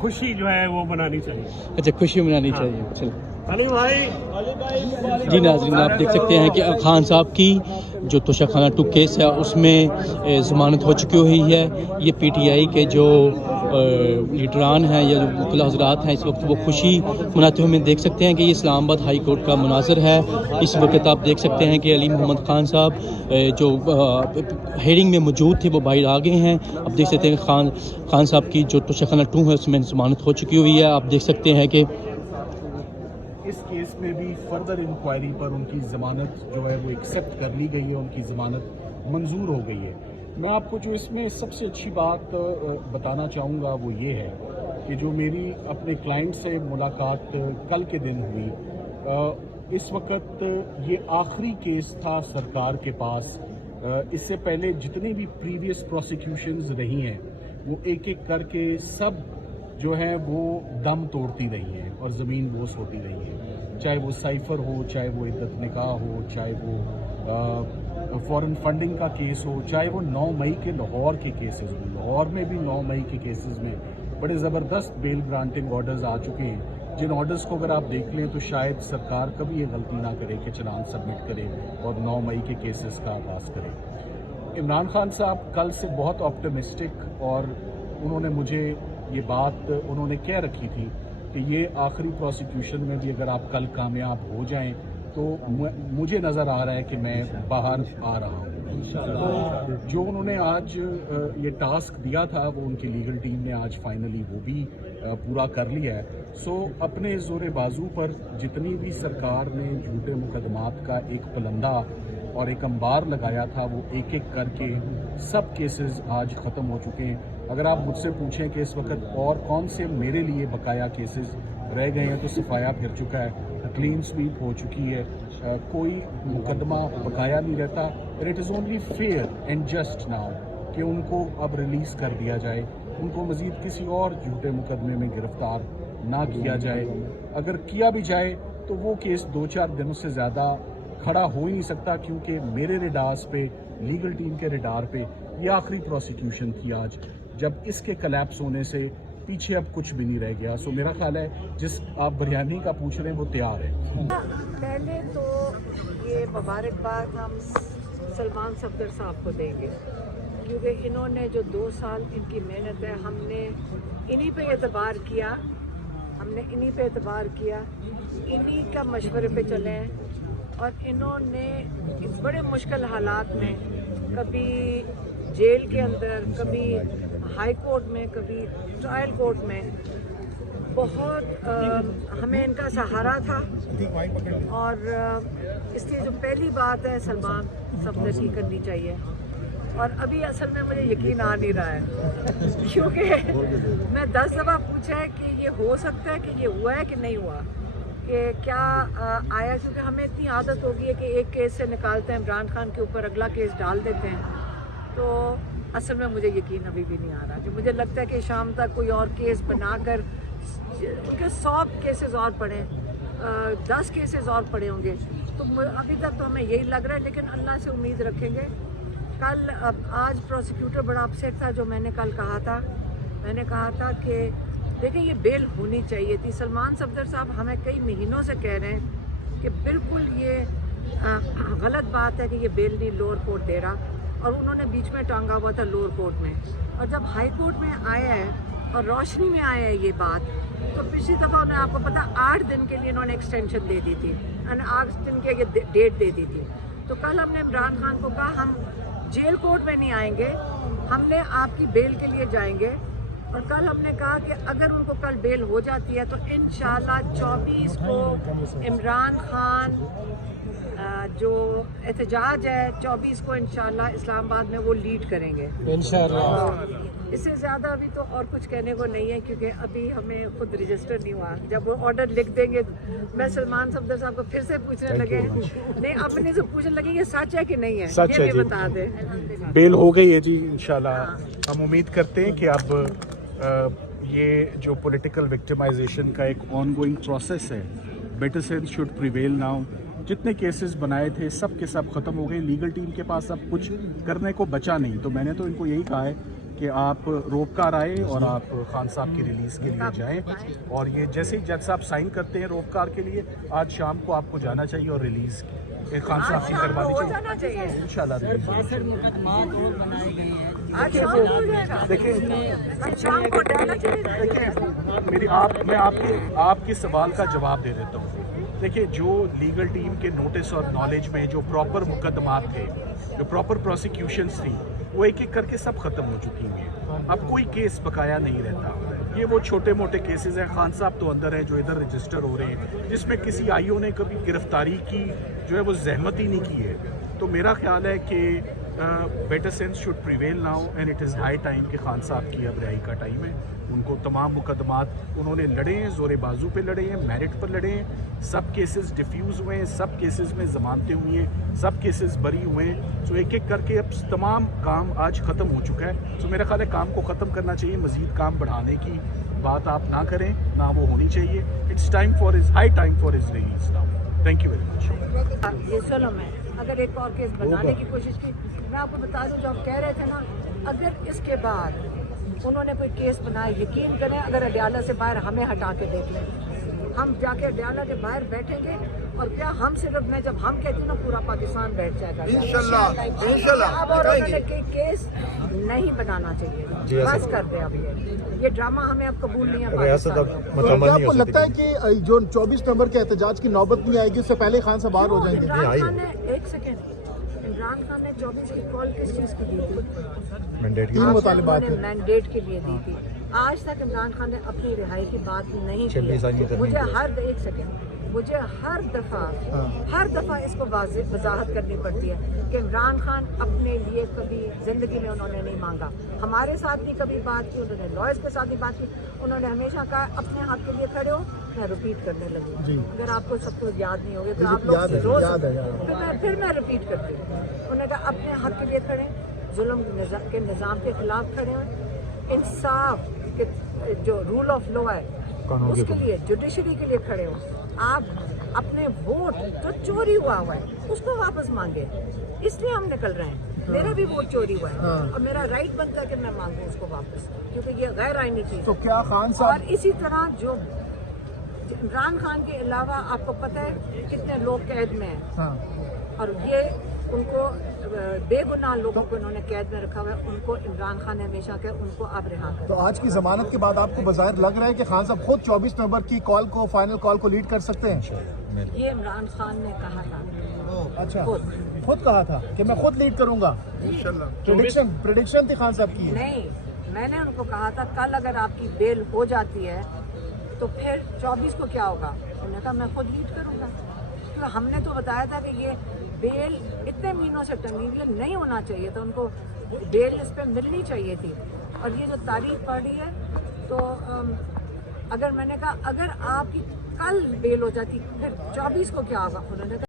खुशी जो है वो मनानी चाहिए। अच्छा, खुशी मनानी चाहिए। चलो अली भाई जी नाज़रीन, आप देख सकते हैं कि खान साहब की जो तोशाखाना 2 केस है उसमें ज़मानत हो चुकी हुई है। ये PTI के जो लीडरान हैं या जो वकील हज़रात हैं इस वक्त वो खुशी मनाते हुए देख सकते हैं कि ये इस्लामाबाद हाई कोर्ट का मुनाज़र है। इस वक्त आप देख सकते हैं कि अली मोहम्मद खान साहब जो हेयरिंग में मौजूद थे वो बाहर आ गए हैं। आप देख सकते हैं खान साहब की जो तोशाखाना 2 है उसमें ज़मानत हो चुकी हुई है। आप देख सकते हैं कि इस केस में भी फर्दर इंक्वायरी पर उनकी ज़मानत जो है वो एक्सेप्ट कर ली गई है, उनकी ज़मानत मंजूर हो गई है। मैं आपको जो इसमें सबसे अच्छी बात बताना चाहूँगा वो ये है कि जो मेरी अपने क्लाइंट से मुलाकात कल के दिन हुई, इस वक्त ये आखिरी केस था सरकार के पास। इससे पहले जितनी भी प्रीवियस प्रोसिक्यूशंस रही हैं वो एक एक करके सब जो है वो दम तोड़ती रही हैं और ज़मीन बोस होती रही है। चाहे वो साइफर हो, चाहे वो इद्दत निकाह हो, चाहे वो फॉरेन फंडिंग का केस हो, चाहे वो 9 मई के लाहौर के केसेस हो। लाहौर में भी 9 मई के केसेस में बड़े ज़बरदस्त बेल ग्रांटिंग ऑर्डर्स आ चुके हैं, जिन ऑर्डर्स को अगर आप देख लें तो शायद सरकार कभी ये गलती ना करे कि चलान सबमिट करे और 9 मई के केसेस का आगाज़ करे। इमरान खान साहब कल से बहुत ऑप्टिमिस्टिक, और उन्होंने मुझे ये बात उन्होंने कह रखी थी कि ये आखिरी प्रोसिक्यूशन में भी अगर आप कल कामयाब हो जाएं तो मुझे नज़र आ रहा है कि मैं बाहर आ रहा हूँ। तो जो उन्होंने आज ये टास्क दिया था वो उनकी लीगल टीम ने आज फाइनली वो भी पूरा कर लिया है। सो अपने ज़ोरे बाजू पर जितनी भी सरकार ने झूठे मुकदमात का एक पलंदा और एक अंबार लगाया था वो एक एक करके सब केसेस आज ख़त्म हो चुके हैं। अगर आप मुझसे पूछें कि इस वक्त और कौन से मेरे लिए बकाया केसेस रह गए हैं तो सफाया फिर चुका है, क्लीन स्वीप हो चुकी है, कोई मुकदमा बकाया नहीं रहता। और it is only fair and just now कि उनको अब रिलीज़ कर दिया जाए, उनको मज़ीद किसी और झूठे मुकदमे में गिरफ्तार ना किया जाए। अगर किया भी जाए तो वो केस 2-4 दिनों से ज़्यादा खड़ा हो ही नहीं सकता, क्योंकि मेरे रेडार्स पे, लीगल टीम के रेडार पे ये आखिरी प्रोसिक्यूशन थी आज, जब इसके कलैप्स होने से पीछे अब कुछ भी नहीं रह गया। सो मेरा ख्याल है जिस आप बिरयानी का पूछ रहे हैं वो तैयार है। पहले तो ये मुबारकबाद हम सलमान सफदर साहब को देंगे, क्योंकि इन्होंने जो 2 साल इनकी मेहनत है, हमने इन्हीं पे एतबार किया, इन्हीं का मशवरे पे चले हैं। और इन्होंने इस बड़े मुश्किल हालात में, कभी जेल के अंदर, कभी हाई कोर्ट में, कभी ट्रायल कोर्ट में, बहुत हमें इनका सहारा था। और इसलिए जो पहली बात है सलमान सफदर की करनी चाहिए। और अभी असल में मुझे यकीन आ नहीं रहा है क्योंकि मैं 10 दफ़ा पूछा है कि ये हो सकता है कि ये हुआ है कि नहीं हुआ, कि क्या आया, क्योंकि हमें इतनी आदत हो गई है कि एक केस से निकालते हैं इमरान खान के ऊपर, अगला केस डाल देते हैं। तो असल में मुझे यकीन अभी भी नहीं आ रहा, जो मुझे लगता है कि शाम तक कोई और केस बनाकर उनके 100 केसेस और पड़े, 10 केसेस और पड़े होंगे। तो अभी तक तो हमें यही लग रहा है, लेकिन अल्लाह से उम्मीद रखेंगे। आज प्रोसिक्यूटर बड़ा अपसेट था, जो मैंने कल कहा था। मैंने कहा था कि देखिए ये बेल होनी चाहिए थी। सलमान सफदर साहब हमें कई महीनों से कह रहे हैं कि बिल्कुल ये गलत बात है कि ये बेल नहीं लोअर कोर्ट दे रहा, और उन्होंने बीच में टांगा हुआ था लोअर कोर्ट में। और जब हाई कोर्ट में आया है और रोशनी में आया है ये बात, तो पिछली दफ़ा उन्हें, आपको पता, 8 दिन के लिए इन्होंने एक्सटेंशन दे दी थी, 8 दिन के डेट दे दी थी। तो कल हमने इमरान खान को कहा हम जेल कोर्ट में नहीं आएंगे, हमने आपकी बेल के लिए जाएंगे। और कल हमने कहा कि अगर उनको कल बेल हो जाती है तो इंशाल्लाह 24 को इमरान खान जो एहतजाज है 24 को इंशाल्लाह इस्लामाबाद में वो लीड करेंगे इंशाल्लाह। इससे ज़्यादा अभी तो और कुछ कहने को नहीं है, क्योंकि अभी हमें खुद रजिस्टर नहीं हुआ। जब वो ऑर्डर लिख देंगे मैं सलमान सफदर साहब को फिर से पूछने लगे नहीं, अपने से पूछने लगे ये सच है कि नहीं है, सच ये भी बता दें। बेल हो गई है जी इंशाल्लाह। हम उम्मीद करते हैं कि अब ये जो पॉलिटिकल विक्टिमाइजेशन का एक ऑनगोइंग प्रोसेस है, better sense should prevail now. जितने केसेस बनाए थे सब के सब ख़त्म हो गए, लीगल टीम के पास अब कुछ करने को बचा नहीं। तो मैंने तो इनको यही कहा है کہ آپ روپکار آئے اور آپ خان صاحب کی ریلیز کے لیے جائیں, اور یہ جیسے ہی جج صاحب سائن کرتے ہیں روپکار کے لیے, آج شام کو آپ کو جانا چاہیے اور ریلیز خان صاحب کی کروانی چاہیے انشاءاللہ ریلیز دیکھیں میں آپ کے سوال کا جواب دے دیتا ہوں. دیکھیں جو لیگل ٹیم کے نوٹس اور نالج میں جو پراپر مقدمات تھے, جو پراپر پروسیکیوشنز تھیں, وہ ایک ایک کر کے سب ختم ہو چکی ہیں. اب کوئی کیس بقایا نہیں رہتا. یہ وہ چھوٹے موٹے کیسز ہیں, خان صاحب تو اندر ہیں جو ادھر رجسٹر ہو رہے ہیں, جس میں کسی آئی او نے کبھی گرفتاری کی جو ہے وہ زحمت ہی نہیں کی ہے. تو میرا خیال ہے کہ better sense should prevail now and it is high time کہ خان صاحب کی اب رہائی کا ٹائم ہے. ان کو تمام مقدمات انہوں نے لڑے ہیں, زور بازو پہ لڑے ہیں, میرٹ پر لڑے ہیں. سب کیسز ڈیفیوز ہوئے ہیں, سب کیسز میں ضمانتیں ہوئی ہیں, سب کیسز بری ہوئے ہیں. سو ایک ایک کر کے اب تمام کام آج ختم ہو چکا ہے. سو میرا خیال ہے کام کو ختم کرنا چاہیے, مزید کام بڑھانے کی بات آپ نہ کریں, نہ وہ ہونی چاہیے. It's time for his high time for his release now. Thank you very much. یہ ظلم ہے. اگر ایک اور کیس بنانے کی کوشش کی, میں آپ کو بتا دوں جو آپ کہہ رہے تھے نا, اگر اس کے بعد انہوں نے کوئی کیس بنایا, یقین کریں اگر اڈیالہ سے باہر ہمیں ہٹا کے دیکھ لیں, ہم جا کے اڈیالہ کے باہر بیٹھیں گے, اور کیا ہم صرف میں جب ہم کہتی ہوں نا پورا پاکستان بیٹھ جائے گا انشاءاللہ. اب اور انہوں نے کیس نہیں بنانا چاہیے, بس کر دیں. اب یہ ڈرامہ ہمیں اب قبول نہیں ہے. کیا آپ کو لگتا ہے کہ جو 24 نومبر کے احتجاج کی نوبت نہیں آئے گی, اس سے پہلے خان صاحب باہر ہو جائیں گے؟ عمران خان نے ایک سیکنڈ, عمران خان نے 24 کی کال کس چیز کی دی تھی؟ تین مطالبات مینڈیٹ کے لیے دی تھی. آج تک عمران خان نے اپنی رہائی کی بات نہیں کی. مجھے ہر دفعہ اس کو وضاحت کرنی پڑتی ہے کہ عمران خان اپنے لیے کبھی زندگی میں انہوں نے نہیں مانگا. ہمارے ساتھ نہیں کبھی بات کی, انہوں نے لائرز کے ساتھ نہیں بات کی. انہوں نے ہمیشہ کہا اپنے حق کے لیے کھڑے ہو. میں ریپیٹ کرنے لگی, اگر آپ کو سب کچھ یاد نہیں ہوگا تو آپ لوگ روز پھر میں ریپیٹ کرتی ہوں. انہوں نے کہا اپنے حق کے لیے کھڑے, ظلم کے نظام کے خلاف کھڑے ہیں, انصاف کے جو رول آف لا ہے اس کے لیے, جوڈیشری کے لیے کھڑے ہوں. آپ اپنے ووٹ جو چوری ہوا ہے اس کو واپس مانگے, اس لیے ہم نکل رہے ہیں. میرا بھی ووٹ چوری ہوا ہے اور میرا رائٹ بنتا ہے کہ میں مانگوں اس کو واپس, کیونکہ یہ غیر آئینی چیز. تو کیا خان صاحب, اور اسی طرح جو عمران خان کے علاوہ آپ کو پتہ ہے کتنے لوگ قید میں ہیں, اور یہ ان کو بے گناہ لوگوں کو انہوں نے قید میں رکھا ہوا ہے. ان کو عمران خان نے ہمیشہ کہا ان کو اب رہا کریں. تو آج کی ضمانت کے بعد آپ کو بظاہر لگ رہا ہے کہ خان صاحب خود 24 نومبر کی کال کو, فائنل کال کو لیڈ کر سکتے ہیں؟ یہ عمران خان نے کہا تھا. اچھا, خود کہا تھا کہ میں خود لیڈ کروں گا. پریڈکشن تھی خان صاحب کی؟ نہیں, میں نے ان کو کہا تھا کل اگر آپ کی بیل ہو جاتی ہے تو پھر 24 کو کیا ہوگا. انہوں نے کہا میں خود لیڈ کروں گا. تو ہم نے تو بتایا تھا کہ یہ بیل اتنے مہینوں سے ٹرمینیل نہیں ہونا چاہیے تھا, ان کو بیل اس پہ ملنی چاہیے تھی. اور یہ جو تاریخ پڑھی ہے تو اگر میں نے کہا اگر آپ کی کل بیل ہو جاتی پھر 24 کو کیا ہوگا. انہوں نے کہا